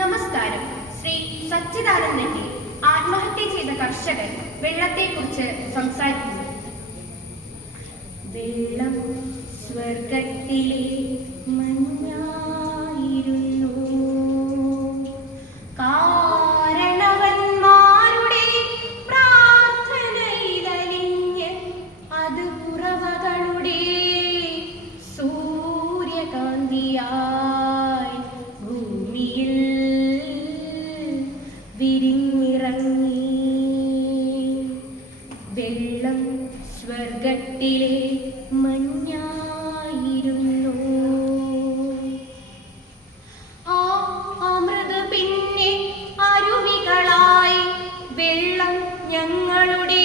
നമസ്കാരം. ശ്രീ സച്ചിദാനന്ദന്റെ ആത്മഹത്യ ചെയ്ത കർഷകൻ വെള്ളത്തെക്കുറിച്ച് സംസാരിക്കുന്നു. വെള്ളം സ്വർഗത്തിലെ മഞ്ഞായിരുന്നു വെള്ളം സ്വർഗത്തിലെ മഞ്ഞായിരുന്നു. ആ അമൃത പിന്നെ അരുവികളായി വെള്ളം ഞങ്ങളുടെ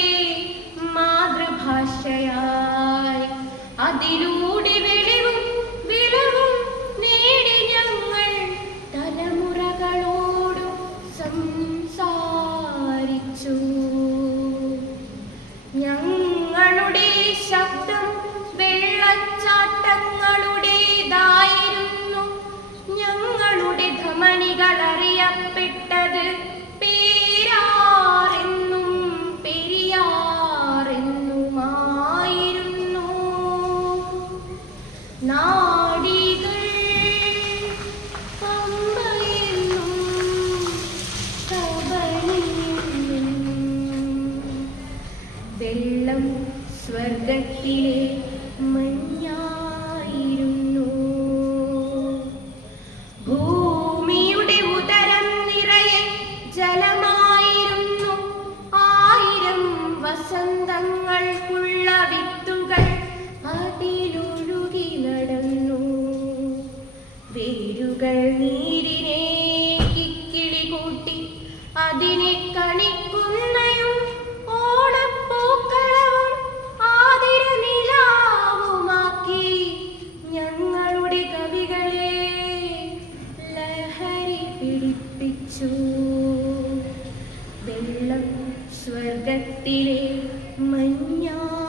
മാതൃഭാഷയായി. അതിലൂടെ വെളിവും വിളവും നേടി ഞങ്ങൾ തലമുറകളോട് സംസാരിച്ചു. ഞങ്ങളുടെ ശബ്ദം വെള്ളച്ചാട്ടങ്ങളുടേതായിരുന്നു സ്വർഗത്തിലെ മഞ്ഞായിരുന്നു. ഭൂമിയുടെ ഉദരം നിറയെ ജലമായിരുന്നു. ആയിരം വസന്തങ്ങൾക്കുള്ള വിത്തുകൾ അതിലൊഴുകി നടന്നു. വേരുകൾ നീരിനെ കിക്കിളി കൂട്ടി അതിനെ കണിക്കുന്നയും വെള്ളം സ്വർഗത്തിലെ മഞ്ഞായിരുന്നു.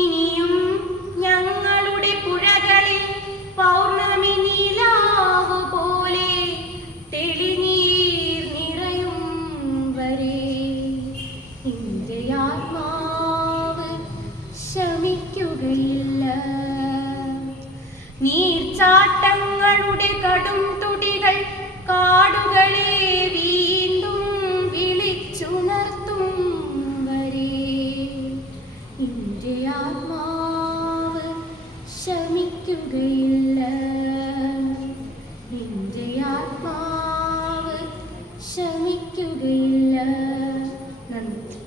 ഇനിയും ഞങ്ങളുടെ പുഴകളിൽ പൗർണമി നീലാവ് പോലെ തെളിനീർ നിറയും വരെ. ഇന്ത്യയാത്മാവ് ശമിക്കുകയില്ല. നീർച്ചാട്ടങ്ങളുടെ കടും തുടികൾ കാടുകളെ വീണ്ടും വിളിച്ചുണർത്തും വരെ. നിന്റെ ആത്മാവ് ശമിക്കുകയില്ല. നിന്റെ ആത്മാവ് ശമിക്കുകയില്ല. നന്ദി.